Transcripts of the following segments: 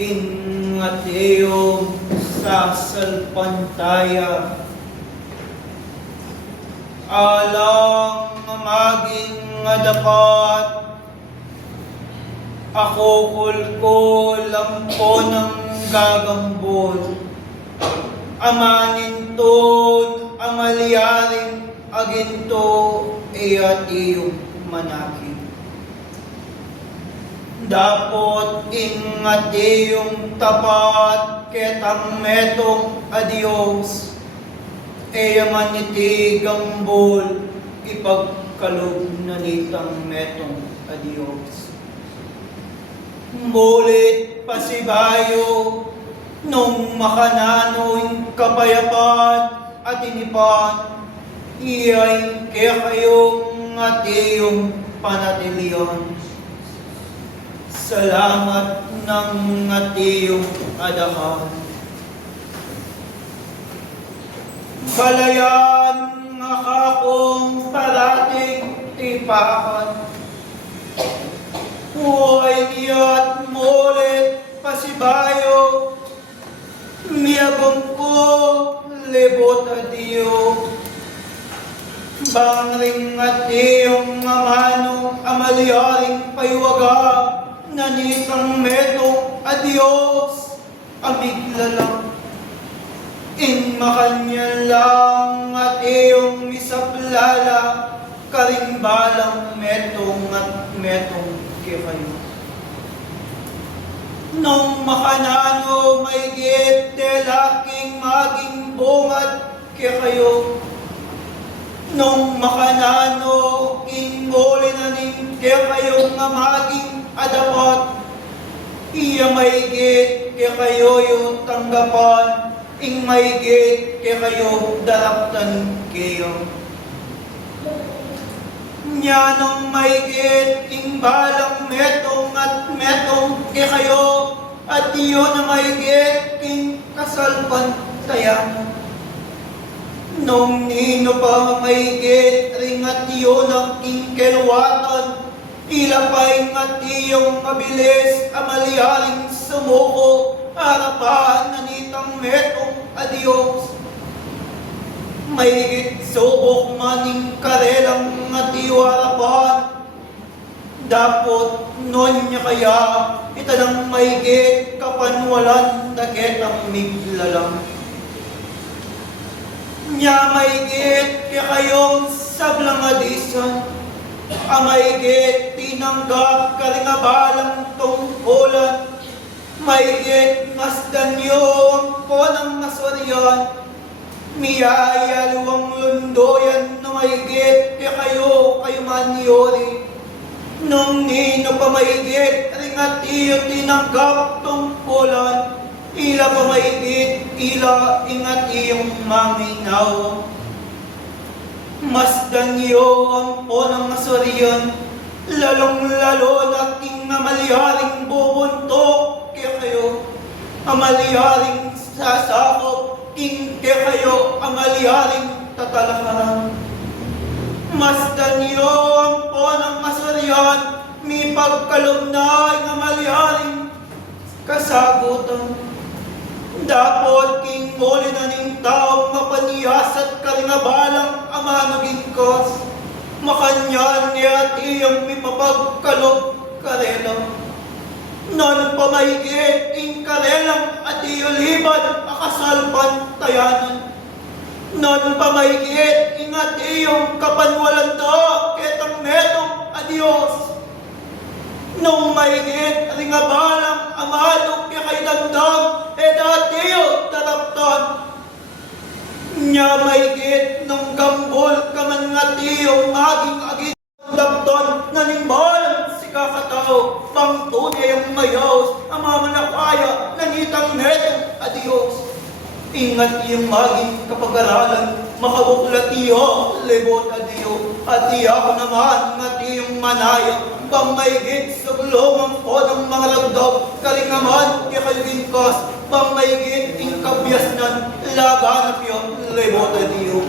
ingat iyong sasalpantaya. Alang maging dapat, ako kulkul ang po ng gagambol. Amanin to'n ang aliyaring aginto at iyong manakit. Dapat ingat iyong tapat ketang metong adios, manitig ang bol, ipagkalog na nitang metong adios. Mulit pasibayo, nung makanano'y kapayapaan at inipan, iyay kaya kayong at iyong panatilian. Salamat ng at iyong adakan. Balayan nga kakong parating tipakan. Huwag niya't mulit pasibayo, miyabang ko libot adiyo. Bangring at iyong amano amalyaring paywaga, nanitang metong adios, abigla lang. Makanya lang at iyong misaplala, karimbalang metong at metong kayo. Nung makanano may gite laking maging bungad kayo. Nung makanano king muli na ning kayo nga maging adapat, iya may git kayo yung tanggapan, ing may gate kayo daraptan kayo. Nyanong may gate ing balang metong at metong kayo, at iyo na may gate king kasalpantayan. Nung nino pa may gate ring at iyo ng king kelwatan, ilapay at iyong mabilis amaliharing sumuko, harapan na nitang metong adios. May subok maning karelang at iwarapan, dapot nun niya kaya itanang may git kapanwalan dakit ang miglalang. Nya may git kaya kayong sablang adisan, may git tinanggap karingabalang tungkulan. May git masdan yung po ng maswaryan, miyaya luwang lundoyan na may git kayo maniyori. Nung nino pa may git ringat iyo tinanggap tungkulan, ila pa may git ila ingat iyong maminaw. Masdan yung po ng maswaryan, lalong-lalo na king amaliharing bubuntok kayo, amaliharing sasakop, king kayo, amaliharing tatalakaran. Masdan niyo ang po ng maswaryan, may pagkalumnay ng amaliharing kasagutan. Dapat king muli na ning taong mapaniyas at karingabalang amanaging kas, makanyan niya at iyong may mapagkalog karela. Non pamaigit ing karelang at iyulibad akasalpan tayanan. Non pamaigit ing at iyong kapanwalan da ketang metong adios. Nung maigit ringabalang amanong kay damdam datiyo taraptan. Nya maigit nung gambol kaman nga tiyong maging agit damdam nanimbalan kakatao, pang tunay ang mayos, ang mamanakaya, nanitang netong adios. Ingat iyong maging kapag-aralan, makabuklat iyo, libot adiyo, at iyak naman at iyong manaya, pang maigit sa gulungan po ng mga lagdap, kalingaman, ikalaging kas, pang maigit ing kabyasnan, laganap iyo, libot adiyo.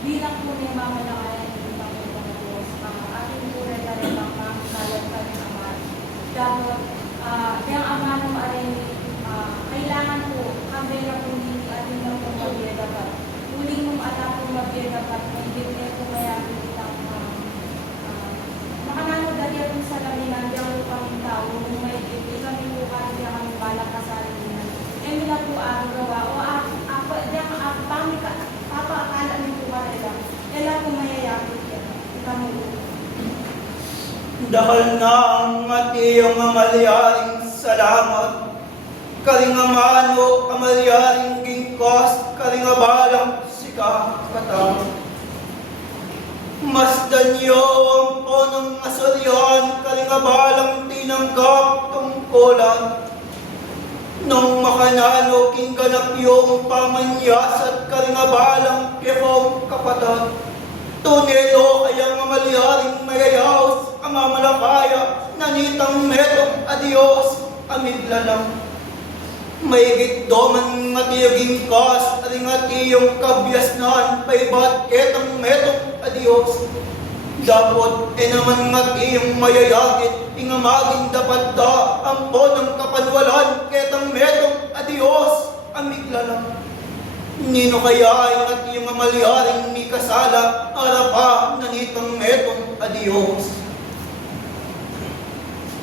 bilang po may mamalakayan ng Panginoong Diyos, ating po rin na rin ang makasalat ka ng Ama. Dapat, yung Ama ng aring, kailangan po, kami na po hindi ating na po magbiyagat. Huling mong alam po magbiyagat, may bibigay po kaya kitang makanano dahil po sa laminan, diyan po kami tao, nung may bibigay kami po kami kami balang kasalinan. Eh, nila po ang gawa, o ako, diyan ang papaakala niyo po kanila. Kailan po mayayapit yan? Ikaw mo. Dahil na ang atiyong amalyaring salamat, karingamano amalyaring gingkos, karingabalang sika katang. Masdan niyo ang punong asuryan, karingabalang tinanggap tungkulan. Nung makanano king ganap yung pamanyas at karingabalang kikong kapatid. Tunelo kayang amalyaring mayayaos, ang mamalakaya, nanitang metong adios, amiglalang. Mayigit doman nga tiyaging kas, aring nga tiyong kabyasnan, paibat ketang metong adios. Dapat naman nga tiyong mayayagit, ingamaging dapat da, ang ponang kapanwalan, ketang metong adios, amiglalang. Nino kaya ay at yung amalyaring mi kasala, arapa nanitang metong adios.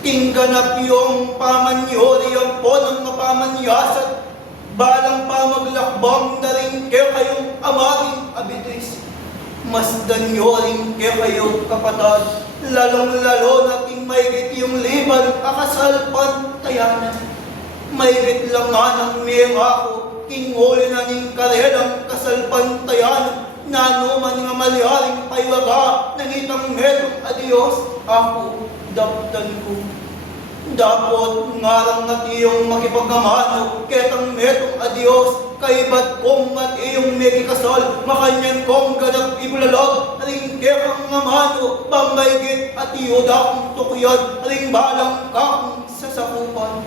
Tingganap yung pamanyori ang ponang napamanyasat, balang pamaglakbang na rin kaya kayong amaging abitis. Masdan nyo rin kaya kayo kapatid, lalong-lalo nating maigit yung liban, akasalpan tayanan. Maigit lang nga ng miyengako, kinguli na ning karelang kasalpantayan, nanuman nga malyaring paywaga, nanitang metong adios, ako daptan ko. Dapat ngarang at iyong makipagkamano, ketang metong adios, kaibat kong at iyong megikasal, makanyan kong ganap ibulalag, aling kekang ngamano, pamaygit at iyoda kong tukyan, aling balang kakong sasakupan.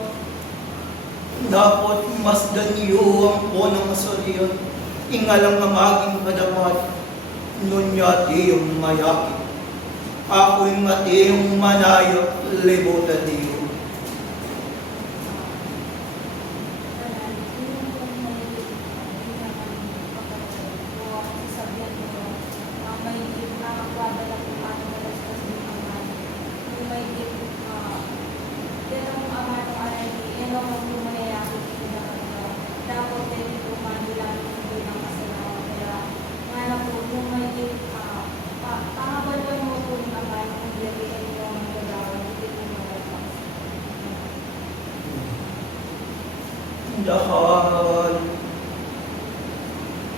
Dapat masdan niyo ang punang asuryan, ingalang nga maging kadapat, nun yati yung mayakit. Ako'y mati yung manayo, libutan niyo. Dahil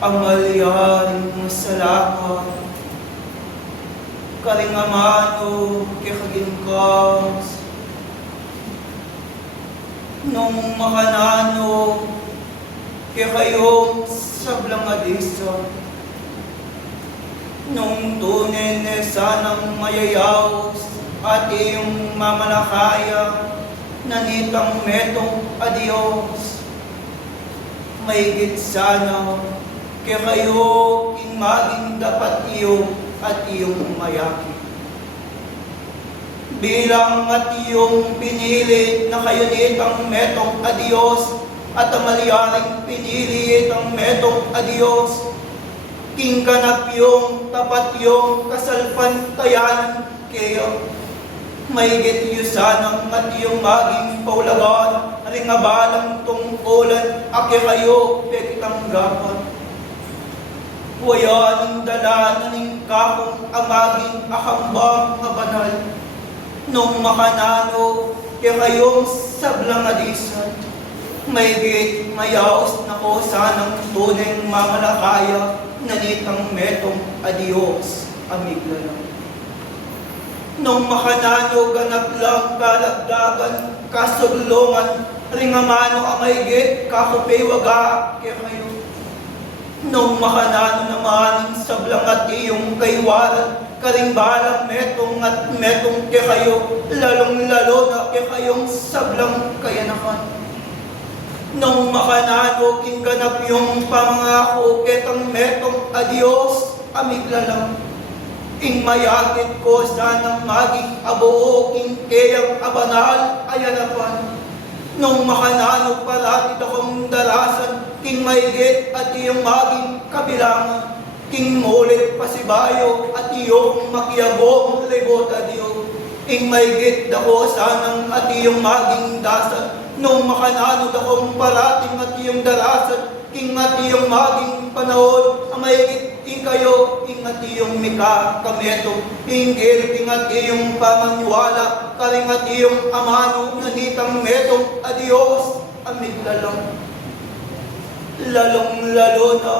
amalyaring salamat, karingamano kikagingkas, nung makanano kikayong sablang adisa, nung tunin sanang mayayaos at iyong mamalakaya, nanitang metong adios. Maigit sana, kaya kayo king maging dapat iyo at iyong mayaki. Bilang at iyong pinili na kayo nitang metong adios, at amalyaring pinili itang metong adios, king ganap yung tapat yung kasalpantayan kayo. Maigit iyo sanang at iyong maging paulagan, aring abalang tungkulan, ake kayo pekitang gapan. Waya ning dala na ning kakong amaging akambang nga banal, nung makanano kaya kayong sablang adisan. Maigit mayaos na ko sanang tuneng mamalakaya, nanitang metong adios, amigla lang. Nung makanano ganap lang kalagdagan, kasuglungan, ringamano amaygit, kakupaywaga kaya kayo. Nung makanano naman sablang at iyong kaywaran, karimbalang metong at metong kaya kayo, lalong-lalo na kaya kayong sablang kayanakan. Nung makanano king ganap yung pangako, ketang metong adios, amigla lang. Ing mayakit ko sanang maging abuo, ing kayang abanal ay harapan. Nung makanano paratid akong darasan, king maigit at iyong maging kabilangan. King mulit pasibayo at iyong makiyabong libot at iyo. Ing maigit dako sanang at iyong maging dasan. Nung makanano akong parating at iyong darasan, king at iyong maging panahon, ang maigit ikayo, ingat iyong mika kameto, inggil, ingat iyong pamanywala, karingat iyong amano, nanitang metong adios, amiglalang. Lalong-lalo na,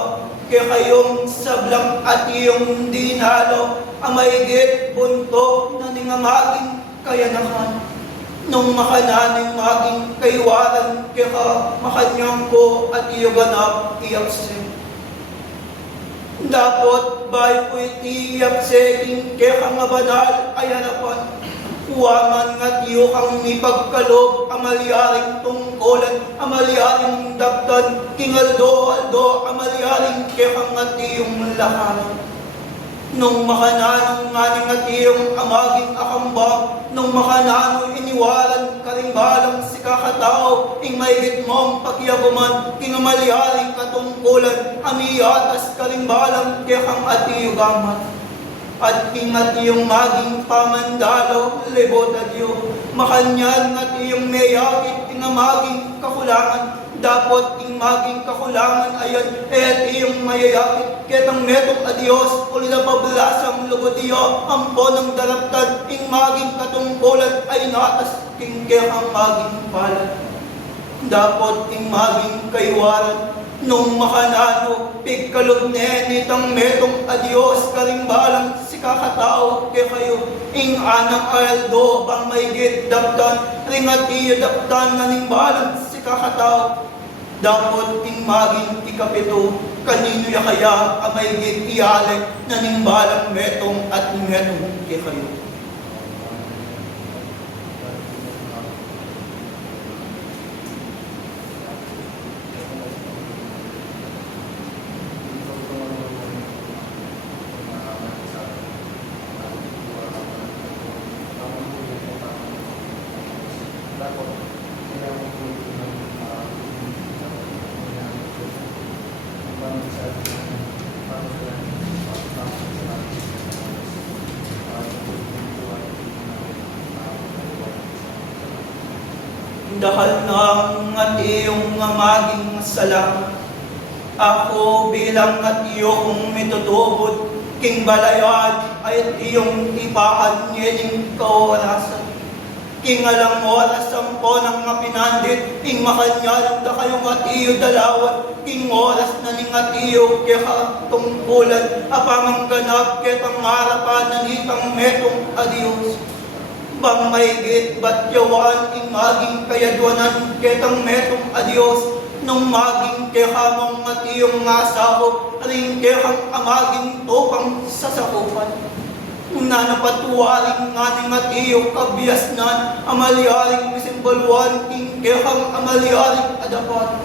kaya kayong sablang at iyong dinalo, ang maigit bunto na ningamaging kayanakan. Nung makananing maging kaywaran, kaya makanyang ko at iyo ganap iyapsin. Dapat bayo ko itiyak seking kaya kang mabanal ay harapan. Huwaman nga tiyo kang mipagkalob, amalyaring tungkolan, amalyaring daptan, kingaldo-aldo, amalyaring kaya kang nga tiyong lakaran. Nung makananong nga nga tiyong amaging akambang, nung makananong iniwalan karimbalang si kakatao, ing maigit mong pagyaguman, kingamalyaring katungkulan, amiyatas karimbalang kaya kang atiyo gamat. At ingat iyong maging pamandalo, libot at iyo, makanyan at iyong mayakit, ingamaging kakulangan, dapat ing maging kakulangan ayan, at iyong mayayakit, ketang metong adios, ulila pablasang lugod iyo, ampo ng daraptan, ing maging katungkulan ay natas, king kekang maging palad. Dapat ing maging kaywaran, nung makanano, pigkalog nitang metong adios, karimbalang si kakatao, kaya kayo, ing anang aldo, bang maigit daptan, ringat iyo daptan, nanimbalang si kakatao. Dapat ing maging ikapito, kanino ya kaya, ang maigit iyalik, nanimbalang metong at metong kaya kayo. Dahil ng at iyong maging salamat, ako bilang at iyong mitutubod, king balayan ay iyong tipahan ngayong kaorasan. King alang oras sampo ng mapinandit, king makanyalang da kayong at iyo dalawan, king oras na ning at iyo kaya tungkulan, apamang ganap ketang harapan na nitang metong adios. Bang maigit ba't yawan ing maging kayadwanan ketang metong adios, nung maging kehamong at iyong ngasako, ring kehang amaging tupang sasakupan. Nanapatuwaring nga ng at iyong kabiasnan, amalyaring misimbaluan, king kehang amalyaring adapat.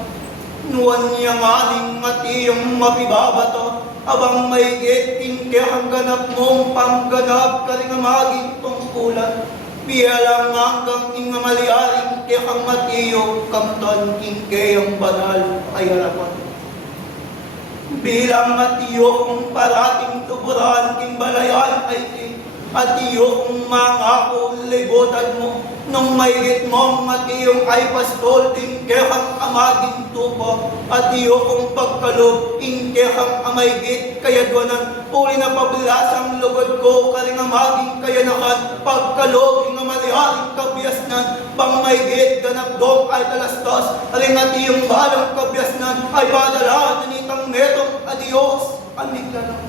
Nuwan niya nga ng at iyong mapibabato, abang maigit king kehang ganap mong pangganap, karing amaging tungkulan. Biyalang hanggang ing mamalyaring kekang matiyo, kamton king kayang banal ay harapan. Bilang matiyo kung parating tuburan, king balayan ay at iyo kung mangako libutan mo, nung maigit mong at iyong ay pastol, ing kekang amaging tupo, at iyo kung pagkalob, ing kekang amaygit kayadwanan, uli na pablasang lugod ko, karing amaging kayanakan, pagkalob, ing amaliharing kabiasnan, bang maigit ganap dong ay talastas, ring at iyong balang kabiasnan, ay padala, nanitang metong adios, amigla lang.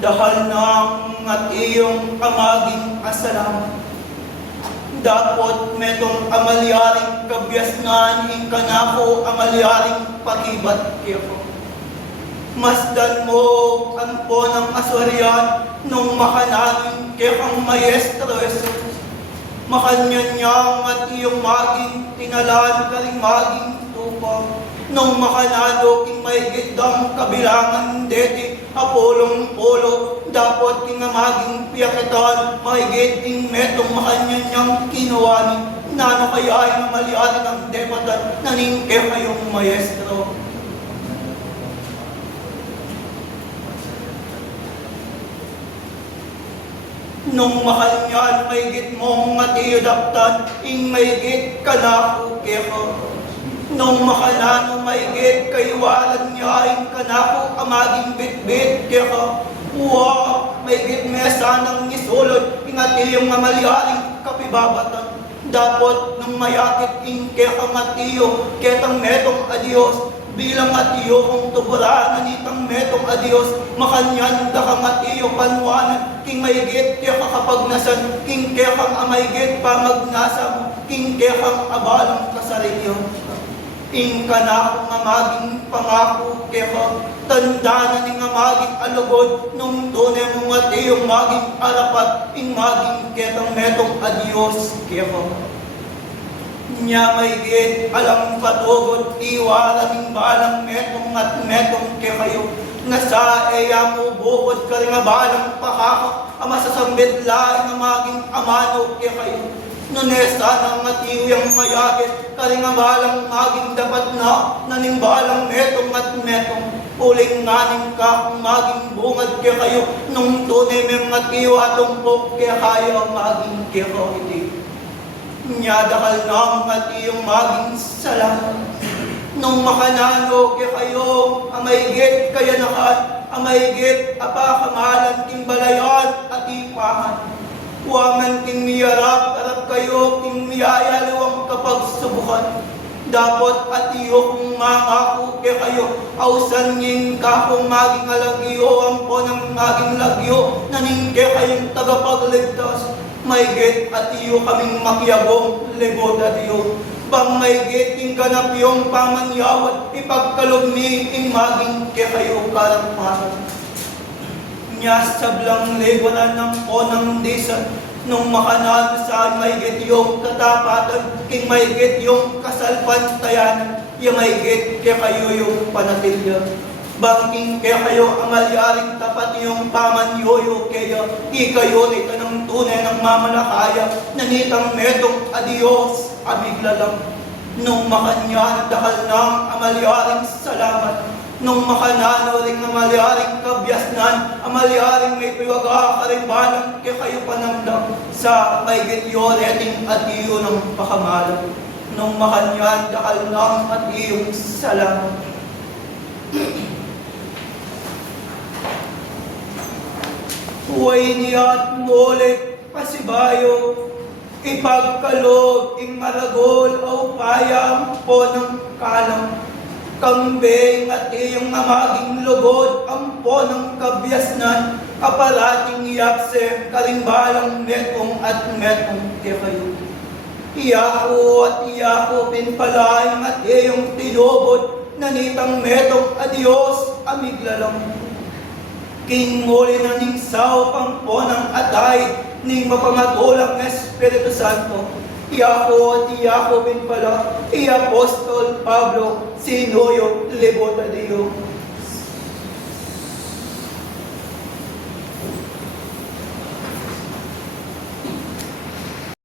Dahal ng at iyong amaging asalam. Dapat metong amalyaring kabyasnan ing kanako amalyaring pagibat kiko. Masdan mo ang po ng aswaryan nung makanamin kikang maestro Jesus. Makanyanyang at iyong maging tinalan kaling maging tupang. Nung makanado king may gitdang kabilangan deti apolong polo dapat king maging piyakitan may giting metong makanyanyang kinuwani nano kaya ay maliatin ang depatan naningke kayong maestro. Nung makanyan may git mong matiyodaptan ing may git kanako keko. Nung makanano may git kaywalan niya ing kanako amaging bitbit keko. Uwa may git mesa ng isulod ing atiyong mamalyaring kapibabatan. Dapat nung mayakit ing kekang atiyo ketang metong adios. Bilang atiyo kong tuburan nanitang metong adios makanyan da kang atiyo panwanan king maygit kaya kakapagnasan king kaya kang amaygit pamagnasa king kaya kang abalang kasarilyo ing kanakong amaging pangako kaya tanda na ning amaging alugod nung tunay mong atiyong maging arapat ing maging ketang metong adios kaya nya may git alam patugot iwalan ng balang metong at metong ke kayo nasa eya mo bukod ka rin balang pakaka ama sasambit laing maging amano ke kayo nunesa ng atiyang mayagit ka rin balang maging dapat na nanimbalang metong at metong uling nganing ka kung maging bungad ke kayo nung tunay mong atiyo atong pok ke kayo maging ke kayo nyadakal ng at iyong maging salamat. Nung makanano kaya kayo, amaygit kaya nakan, amaygit apakamalan king balayan at ipahan. Waman king miyarap, arap kayo king miyayalawang kapag subukan. Dapat at iyo kung mangako kaya kayo, ausan nging kakong maging alagyo, ang po ng maging lagyo, naningke kayong tagapagligtas. Maygit at iyo kaming makyabong lebod at iyo. Bang maygit ing ganap yung pamanyawat, ipagkalugni ing maging ke kayo karampasan. Nya sablang lebonan ng ponang desan, nung makanan saan maygit yung katapatan, king maygit yung kasalpantayanan, yung maygit ke kayo yung panatilya. Bangking kaya kayo amalyaring tapat yung pamanyoyo kaya ikayo nito ng tunay ng mamalakaya nanitang metong adios amiglalang nung makanyan dahal ng amalyaring salamat nung makanano ring amalyaring kabyasnan amalyaring may piwaga karimbalang kaya kayo panamdam sa may gityoreting adiyo ng pakamalang nung makanyan dahal ng adiyong salamat. Huway niya't mulit pasibayo, ipagkalog ing maragol o payam po ng kalam. Kambing at iyong amaging lugod, ang po ng kabyasnan, kaparating yapse, karimbalang metong at metong kayo. Iyako at iyako pinpalaing at iyong tinubod, nanitang metong adios, amiglalang. King muli na ning sao pang ponang atay, ning mapamatulang Espiritu Santo. Iyako at iyako bin pala, Apostol Pablo, sinuyo, libota Diyo.